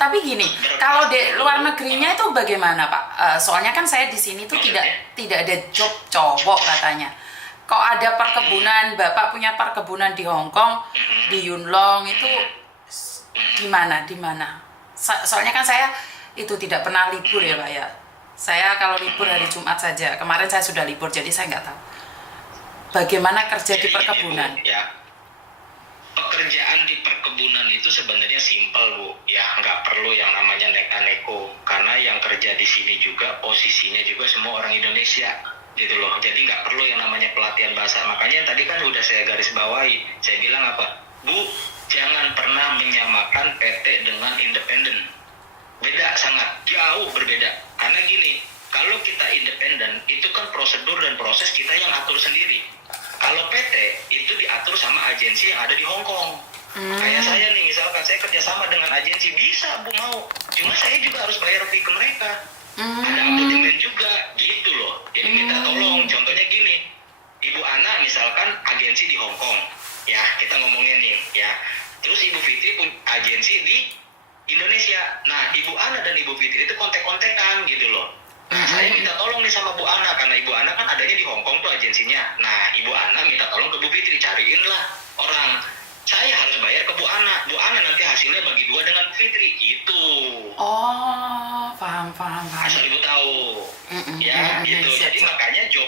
Tapi gini, kalau di luar negerinya itu bagaimana Pak? Soalnya kan saya di sini tuh tidak ada job cowok katanya. Kok ada perkebunan, Bapak punya perkebunan di Hong Kong, di Yuen Long itu di mana? Soalnya kan saya itu tidak pernah libur ya Pak ya. Saya kalau libur hari Jumat saja. Kemarin saya sudah libur, jadi saya nggak tahu. Bagaimana kerja di perkebunan? Ya, pekerjaan di perkebunan itu sebenarnya simpel Bu. Ya, nggak perlu yang namanya neka-neko. Karena yang kerja di sini juga posisinya juga semua orang Indonesia. Gitu loh, jadi nggak perlu yang namanya pelatihan bahasa. Makanya tadi kan udah saya garis bawahi, saya bilang apa, Bu, jangan pernah menyamakan PT dengan independen. Beda, sangat jauh berbeda. Karena gini, kalau kita independen itu kan prosedur dan proses kita yang atur sendiri. Kalau PT itu diatur sama agensi yang ada di Hong Kong. Kayak saya nih, misalkan saya kerjasama dengan agensi, bisa Bu mau, cuma saya juga harus bayar fee ke mereka. Ada abonemen juga, gitu loh. Jadi minta tolong, contohnya gini, Ibu Ana misalkan agensi di Hong Kong, ya kita ngomongin nih, ya. Terus Ibu Fitri pun agensi di Indonesia. Nah, Ibu Ana dan Ibu Fitri itu kontek-kontekan gitu loh. Nah, saya minta tolong nih sama Bu Ana, karena Ibu Ana kan adanya di Hong Kong tuh agensinya. Nah, Ibu Ana minta tolong ke Bu Fitri, cariin lah orang. Saya harus bayar ke Bu Ana. Bu Ana nanti hasilnya bagi dua dengan Bu Fitri, gitu. Oh, paham. Asal Ibu tahu. Ya, gitu. Jadi makanya job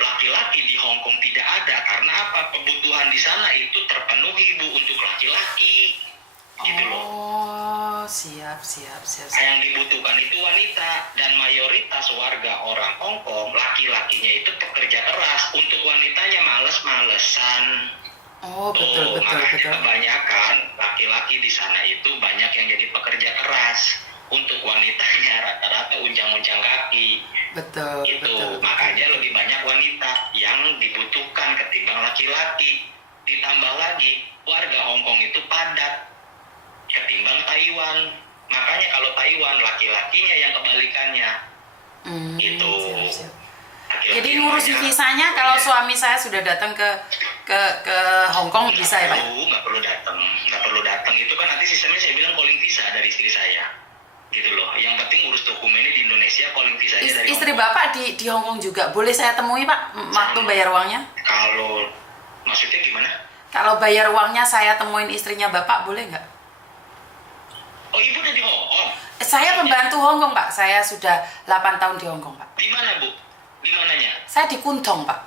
laki-laki di Hong Kong tidak ada. Karena apa? Kebutuhan di sana itu terpenuhi Bu untuk laki-laki. Gitu loh. Oh, siap. Yang dibutuhkan itu wanita, dan mayoritas warga orang Hong Kong laki-lakinya itu pekerja keras. Untuk wanitanya males-malesan. Oh, betul. Kebanyakan laki-laki di sana itu banyak yang jadi pekerja keras. untuk wanitanya rata-rata unjang-unjang kaki. Betul, Itu betul. makanya lebih banyak wanita yang dibutuhkan ketimbang laki-laki. Ditambah lagi warga Hong Kong itu padat ketimbang Taiwan. Makanya kalau Taiwan laki-lakinya yang kebalikannya. Itu. Siap. Laki-laki Jadi yang ngurusin banyak. visanya kalau suami saya sudah datang ke Hong Kong bisa ya Pak? Nggak perlu datang. Itu kan nanti sistemnya saya bilang calling visa dari istri saya, gitu loh. Yang penting urus dokumennya di Indonesia, calling visanya dari Istri Hong Kong. Bapak di Hong Kong juga boleh saya temui Pak waktu bayar uangnya? Kalau maksudnya gimana? Kalau bayar uangnya saya temuin istrinya Bapak boleh nggak? Oh, ibu udah di Hong Kong? Saya pembantu Hong Kong Pak, saya sudah 8 tahun di Hong Kong Pak. Di mana, Bu? Di mananya? Saya di Kuntong Pak.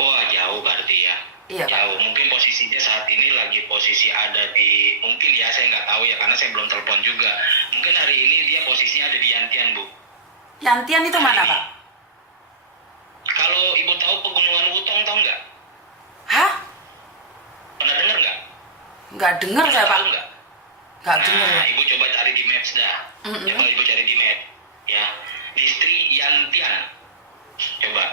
Wah, jauh berarti ya. Iya, Pak. Jauh. Mungkin posisinya saat ini lagi posisi ada di, mungkin ya saya nggak tahu ya karena saya belum telepon juga. Mungkin hari ini dia posisinya ada di Yantian, Bu. Yantian itu mana Pak? Kalau ibu tahu pegunungan Wutong, tahu nggak? Hah? Pernah dengar nggak? Nggak dengar saya Pak. Tahu nggak? Nggak dengar Nah, ya. ibu coba cari di Maps dah. Coba ibu cari di Map, ya. Distrik Yantian. Coba.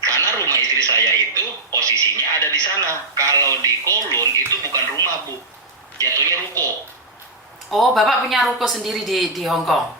Karena rumah istri saya itu posisinya ada di sana. Kalau di Kowloon itu bukan rumah, Bu. Jatuhnya ruko. Oh, Bapak punya ruko sendiri di Hong Kong?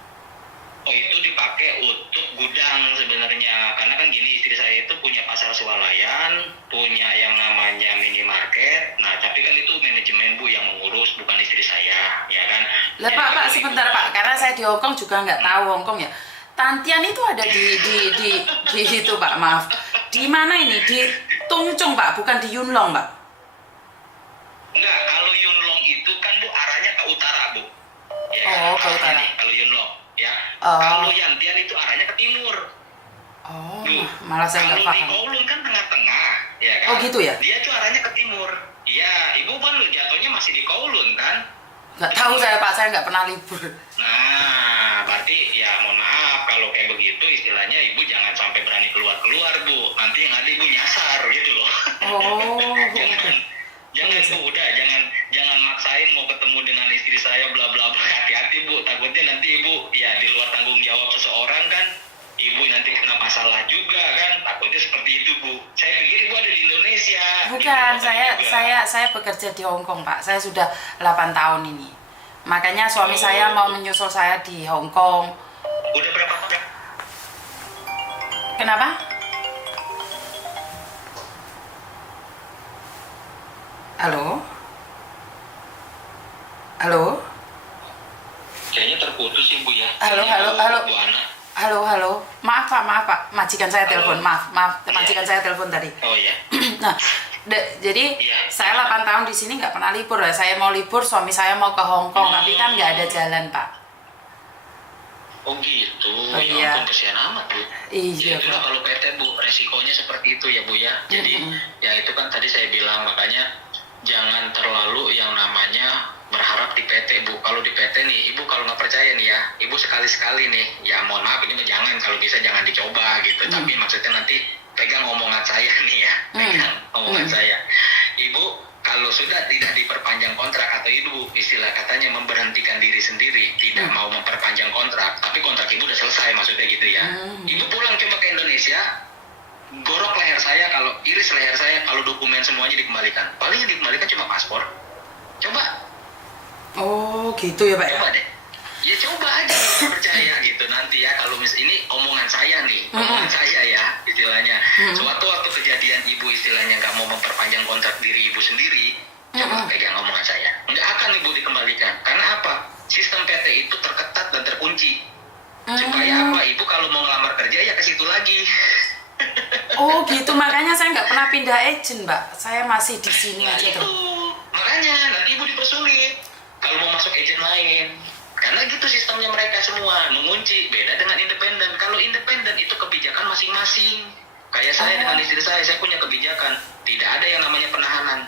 Oh, itu dipakai untuk gudang sebenarnya. Karena kan gini, istri saya itu punya pasar swalayan, punya yang namanya minimarket. Nah, tapi kan itu manajemen, Bu, yang mengurus, bukan istri saya, ya kan? Lah Jadi Pak, kalau sebentar ibu- Pak, karena saya di Hong Kong juga nggak tahu Hong Kong ya. Tantian itu ada di situ Pak, maaf. Di mana ini? Di Tung Chung Pak, bukan di Yuen Long Pak. Enggak, kalau Yuen Long itu kan, Bu, arahnya ke utara, Bu. Ya, Oh, ke arahnya utara. nih, kalau Yuen Long, ya. Oh. Kalau Yantian itu arahnya ke timur. Oh, Bu, malah saya nggak kalau di paham. Kowloon kan tengah-tengah, ya kan? Oh, gitu ya? Dia tuh arahnya ke timur. Iya, ibu kan jatuhnya masih di Kowloon kan? Nggak tahu saya Pak, saya nggak pernah libur. Nah, berarti ya mohon maaf kalau kayak begitu istilahnya ibu jangan sampai berani keluar-keluar, Bu. Nanti yang ada ibu nyasar gitu loh. Oh, jangan Bu, udah jangan maksain mau ketemu dengan istri saya bla bla bla. Hati-hati, Bu. Takutnya nanti ibu ya di luar tanggung jawab seseorang kan. Ibu nanti kena masalah juga kan. Takutnya seperti itu, Bu. Saya pikir ibu ada di Indonesia. Bukan, Di luar juga. saya bekerja di Hong Kong Pak. Saya sudah 8 tahun ini. Makanya suami Oh. saya mau menyusul saya di Hong Kong. Udah berapa tahun? Kenapa? Halo? Halo? Kayaknya terputus sih, Bu ya. Halo. Bu Ana. Halo. Maaf Pak. Majikan saya telepon. Maaf. Majikan saya telepon tadi. Oh iya. Nah, jadi Iya. saya 8 tahun di sini nggak pernah libur ya. Saya mau libur, suami saya mau ke Hong Kong, tapi kan nggak ada jalan Pak. Oh gitu. Oh, Ya iya. ampun, kesian amat, Bu. Iya, Ya, itulah Pak. kalau PT, Bu, resikonya seperti itu ya, Bu ya. Jadi ya itu kan tadi saya bilang, makanya jangan terlalu yang namanya berharap di PT, Bu. Kalau di PT nih, Ibu kalau nggak percaya nih ya, Ibu sekali-sekali nih, ya mohon maaf ini mah jangan, kalau bisa jangan dicoba gitu. Tapi maksudnya nanti pegang omongan saya nih ya, pegang omongan saya. Ibu kalau sudah tidak diperpanjang kontrak atau Ibu istilah katanya memberhentikan diri sendiri, tidak mau memperpanjang kontrak, tapi kontrak Ibu udah selesai maksudnya gitu ya. Ibu pulang coba ke Indonesia, gorok leher saya, kalau iris leher saya, kalau dokumen semuanya dikembalikan. Paling yang dikembalikan cuma paspor. Coba Oh, gitu ya Pak ya. deh. Ya coba aja kalau percaya gitu nanti ya, kalau ini omongan saya nih, omongan saya ya istilahnya. Suatu waktu kejadian ibu istilahnya nggak mau memperpanjang kontrak diri ibu sendiri, coba pegang omongan saya. Nggak akan ibu dikembalikan. Karena apa? Sistem PT itu terketat dan terkunci. Supaya apa? Ibu kalau mau ngelamar kerja ya ke situ lagi. Oh, gitu. Makanya saya nggak pernah pindah agent, Mbak. Saya masih di sini Nah aja itu, terus. makanya nanti ibu dipersulit kalau mau masuk agent lain. Karena gitu sistemnya mereka semua, mengunci. Beda dengan independen. Kalau independen itu kebijakan masing-masing. Kayak saya dengan istri saya punya kebijakan. Tidak ada yang namanya penahanan.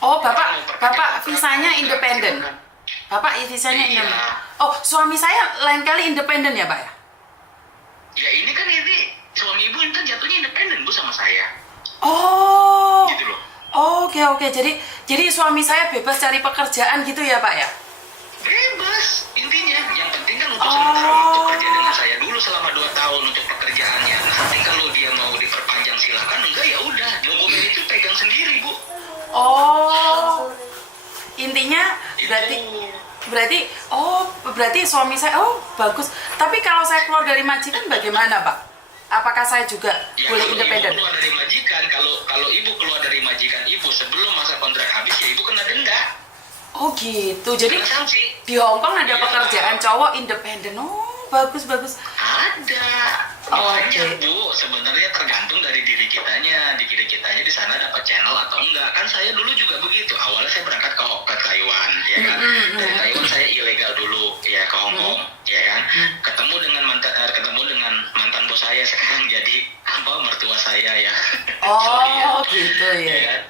Oh, Mau Bapak perpanjang visanya kontrak, independen. silakan. Bapak visanya Iya. independen. Oh, suami saya lain kali independen ya, Pak ya? Ya ini kan ini, suami ibu ini kan jatuhnya independen, Bu, sama saya. Oh. Gitu loh. Oke. Jadi suami saya bebas cari pekerjaan gitu ya, Pak ya? Bebas. Intinya untuk sementara waktu kerja dengan saya dulu selama 2 tahun untuk pekerjaannya. Nanti kalau dia mau diperpanjang silakan, enggak ya udah, dokumen itu pegang sendiri, Bu. Oh, intinya Itu. berarti suami saya, oh bagus. Tapi kalau saya keluar dari majikan bagaimana, Pak? Apakah saya juga Ya, boleh kalau independen? Ibu keluar dari majikan, kalau Ibu keluar dari majikan Ibu sebelum masa kontrak habis, ya Ibu kena denda. Oh gitu, jadi Kena sanksi. di Hong Kong ada Iya. pekerjaan cowok independen. Oh, bagus. Ada. Oh, Banyak, oke. Bu. Sebenarnya tergantung dari diri kitanya. Di diri kitanya di sana dapat channel atau enggak. Kan saya dulu juga begitu. Awalnya saya berangkat ke Taiwan, ya kan. Dari Taiwan saya ilegal dulu, ya ke Hong Kong, ya kan. Ketemu dengan mantan bos saya sekarang jadi mertua saya ya. Oh, gitu Ya ya. kan?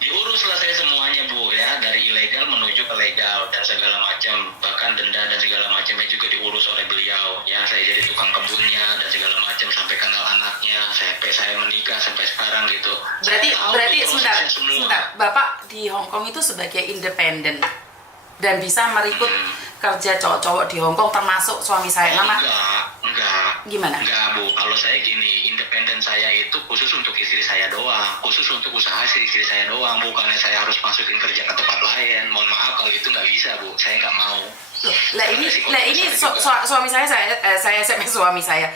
Diuruslah saya semuanya, Bu, ya, dari ilegal menuju ke legal dan segala macam, bahkan denda dan segala macamnya juga diurus oleh beliau. Ya, saya jadi tukang kebunnya dan segala macam sampai kenal anaknya, sampai saya menikah sampai sekarang gitu. Berarti Saya tahu berarti prosesnya semua. sebentar. Bapak di Hong Kong itu sebagai independen dan bisa merekrut kerja cowok-cowok di Hong Kong termasuk suami saya. Nama Enggak. gimana? Enggak, Bu. Kalau saya gini, independen saya itu khusus untuk istri saya doang, khusus untuk usaha istri saya doang, bukannya saya harus masukin kerja ke tempat lain. Mohon maaf kalau itu nggak bisa, Bu. Saya nggak mau. Lah ini suami saya SMS suami saya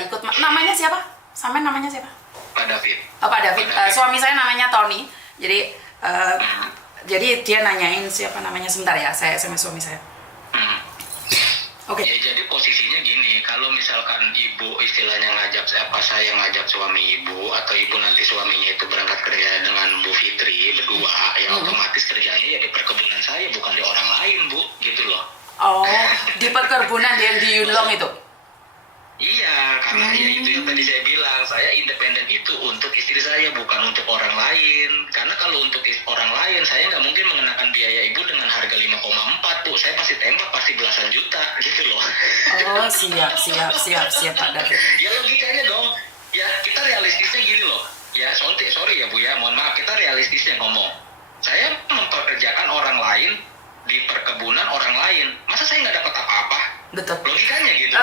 ikut namanya siapa? Sampai namanya siapa? Pak David. Oh, Pak David. Suami saya namanya Tony. Jadi dia nanyain siapa namanya, sebentar ya, saya SMS suami saya. Oke. Ya, jadi posisinya gini, kalau misalkan ibu istilahnya saya ngajak suami ibu, atau ibu nanti suaminya itu berangkat kerja dengan Bu Fitri berdua, ya otomatis kerjanya ya di perkebunan saya, bukan di orang lain, Bu, gitu loh. Oh, di perkebunan yang di Yunlong itu. Iya, karena ya itu yang tadi saya bilang, saya independen itu untuk istri saya, bukan untuk orang lain. Karena kalau untuk orang lain, saya nggak mungkin mengenakan biaya ibu dengan harga 5,4, Bu. Saya pasti tembak, pasti belasan juta, gitu loh. Oh, siap Pak David. Ya logikanya dong. Ya, kita realistisnya gini loh. Ya, sorry ya Bu ya, mohon maaf, kita realistisnya ngomong. Saya mempekerjakan orang lain di perkebunan orang lain. Masa saya nggak dapat apa-apa? Betul. Logikanya gitu.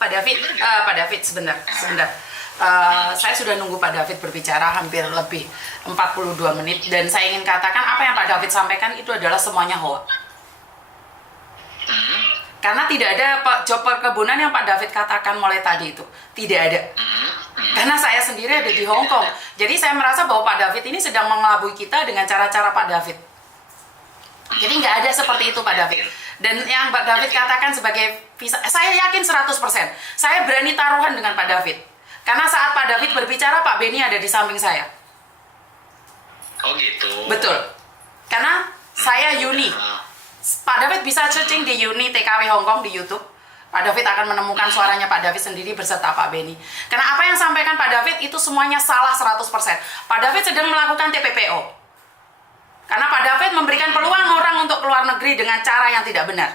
Pak David sebentar. Saya sudah nunggu Pak David berbicara hampir lebih 42 menit dan saya ingin katakan apa yang Pak David sampaikan itu adalah semuanya hoax. Karena tidak ada job perkebunan yang Pak David katakan mulai tadi itu. Tidak ada. Karena saya sendiri ada di Hong Kong. Jadi saya merasa bahwa Pak David ini sedang mengelabui kita dengan cara-cara Pak David. Jadi nggak ada seperti itu Pak David. Dan yang Pak David katakan sebagai visa, saya yakin 100%. Saya berani taruhan dengan Pak David. Karena saat Pak David berbicara, Pak Benny ada di samping saya. Oh gitu. Betul. Karena saya Yuni. Pak David bisa searching di Yuni TKW Hong Kong di YouTube. Pak David akan menemukan suaranya Pak David sendiri berserta Pak Benny. Karena apa yang sampaikan Pak David itu semuanya salah 100%. Pak David sedang melakukan TPPO. Karena Pak David memberikan peluang orang untuk keluar negeri dengan cara yang tidak benar.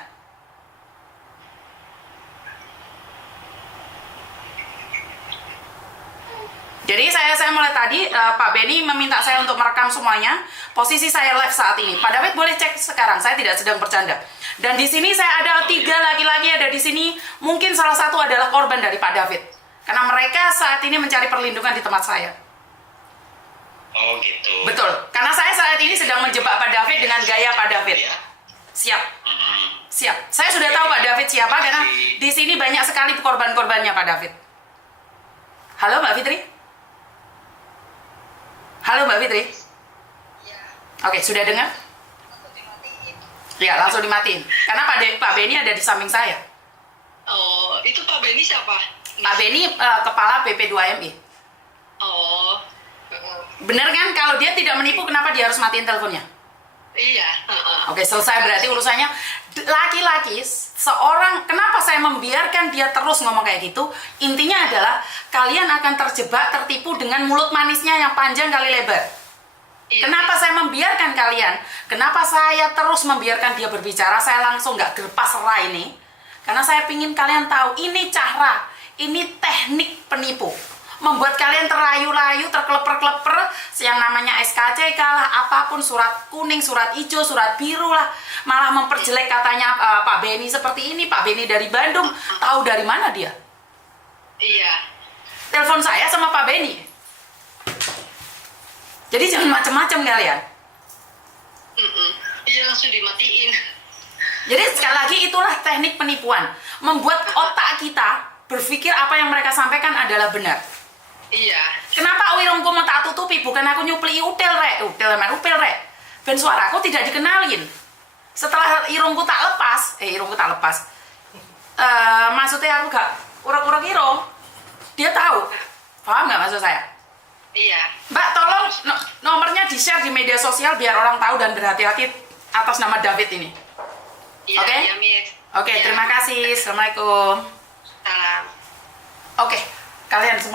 Jadi saya mulai tadi, Pak Benny meminta saya untuk merekam semuanya. Posisi saya live saat ini. Pak David boleh cek sekarang, saya tidak sedang bercanda. Dan di sini saya ada 3 laki-laki ada di sini. Mungkin salah satu adalah korban dari Pak David. Karena mereka saat ini mencari perlindungan di tempat saya. Oh gitu. Betul, karena saya saat ini sedang menjebak Pak David dengan gaya Pak David. Siap. Saya sudah tahu Pak David siapa karena di sini banyak sekali korban-korbannya Pak David. Halo Mbak Fitri? Halo Mbak Fitri? Ya, Oke, sudah dengar? langsung dimatiin. Ya, langsung dimatiin. Karena Pak Benny ada di samping saya. Oh, itu Pak Benny siapa? Pak Benny kepala BP2MI. Oh, Benar kan? Kalau dia tidak menipu, kenapa dia harus matiin teleponnya? iya. Oke, selesai berarti urusannya. Laki-laki, seorang, kenapa saya membiarkan dia terus ngomong kayak gitu? Intinya adalah, kalian akan terjebak, tertipu dengan mulut manisnya yang panjang kali lebar. Iya. Kenapa saya membiarkan kalian? Kenapa saya terus membiarkan dia berbicara? Saya langsung nggak gerpas serah ini. Karena saya pingin kalian tahu, ini cara, ini teknik penipu. membuat kalian terayu-layu, terkeleper-keleper, yang namanya SKCK lah, apapun, surat kuning, surat hijau, surat biru lah, malah memperjelek katanya Pak Beni seperti ini, Pak Beni dari Bandung, tahu dari mana dia? Iya. Telepon saya sama Pak Beni. Jadi jangan macam-macam kalian. Iya, langsung dimatiin. Jadi sekali lagi itulah teknik penipuan, membuat otak kita berpikir apa yang mereka sampaikan adalah benar. Iya. Kenapa irungku mau tak tutupi? Bukan aku nyupli upel rek, upel rek. Ben suaraku tidak dikenalin. Setelah irungku tak lepas, maksudnya aku gak urek-urek irung. Dia tahu, paham nggak maksud saya? Iya. Mbak, tolong nomornya di-share di media sosial biar orang tahu dan berhati-hati atas nama David ini. Iya, Oke? iya, Miss. Oke, Iya. terima kasih. Assalamualaikum. Salam. Oke, kalian semua.